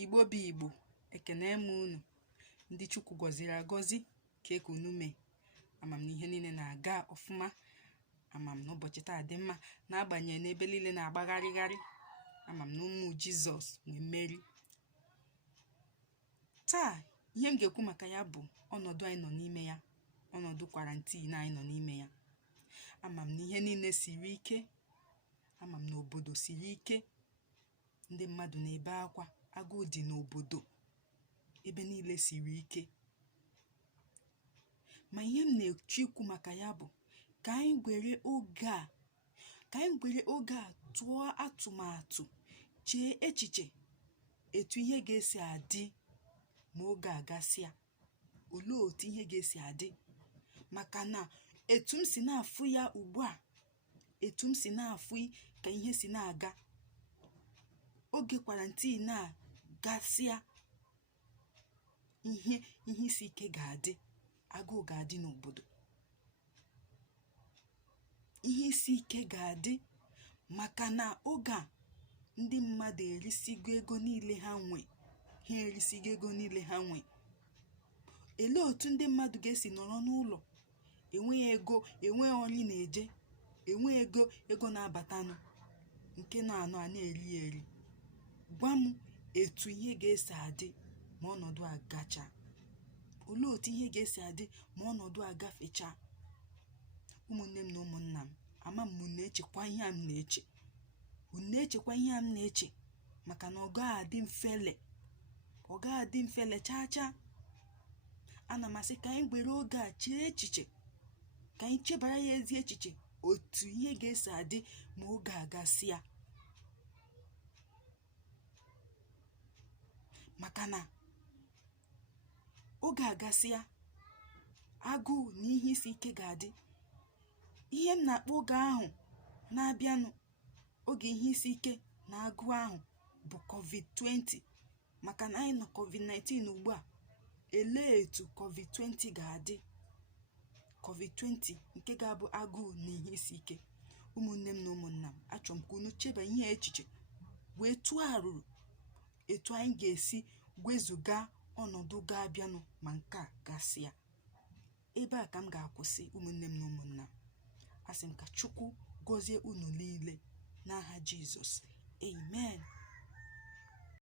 Igbo bụ Igbo, ekene m unu. Ndị Chukwu gọziri agọzi, ka eke unu mee. Amam na ihe niile na-aga ọfụma. Amam na ụbọchị taa dị mma, n'agbanyeghị na ebe niile na-agbagharịgharị. Amam na ụmụ Jizọs nwee mmeri. Taa, ihe m ga-ekwu maka ya bụ ọnọdụ anyị nọ n'ime ya. Ọnọdụ kwarantin anyị nọ n'ime ya. Amam na ihe niile siri ike. Amam na obodo siri ike. Ndị mmadụ na-ebe akwa, agụụ dị n'obodo. Ebe niile siri ike. Ma ihe m na-eche ikwu maka ya bụ ka anyị gwere oge a tụọ atụmatụ, chee echiche etu ihe ga-esi adị ma oge a gasịa. Olee otu ihe ga-esi adị? Maka na etu m si na-afụ ya ugbu a, etu m si na-afụ ka ihe si na-aga, oge kwarantin a gasịa, ihe isi ike ga-adị, agụụ ga-adị n'obodo. Ihe isi ike ga-adị maka na oge a ndị mmadụ erisigo ego niile ha nwe. Ha erisigo ego niile ha nwe. Elee otu ndị mmadụ ga-esi nọrọ n'ụlọ, enweghị ego, enweghị ọrụ na-eje, enweghị ego na-abatanụ, nke na-anọ a na-eri eri. Gwa m etu ihe ga-esi adị ma ọnọdụ a gacha. Olee otu ihe ga-esi adị ma ọnọdụ a gafecha? Ụmụnne m na ụmụnna m, ama m na-echekwa ihe a m na-eche. Unu na-echekwa ihe a m na-eche, maka na ọ ga-adị mfele chaa chaa. Ana m asị ka anyị gwere oge a chee echiche, ka anyị chebara ya ezi echiche otu ihe ga-esi adị ma oge a gasịa. Maka na oge a gasịa, agụụ na ihe isi ike ga-adị. Ihe m na-akpọ oge ahụ na-abịanụ, oge ihe isi ike na agụụ ahụ bụ COVID-20. Maka na anyị nọ COVID-19 ugbu a. Elee etu COVID-20 ga-adị? COVID-20 nke ga-abụ agụụ na ihe isi ike. Ụmụnne m na ụmụnna m, achọrọ m ka unu cheba ihe echiche wee tụọ arụrụ etu anyị ga-esi wezuga ọnọdụ ga-abịanụ ma nke a gasịa. Ebe a ka m ga-akwụsị, ụmụnne m na ụmụnna m. Asị m ka Chukwu gọzie unu niile n'aha Jizọs. Amen.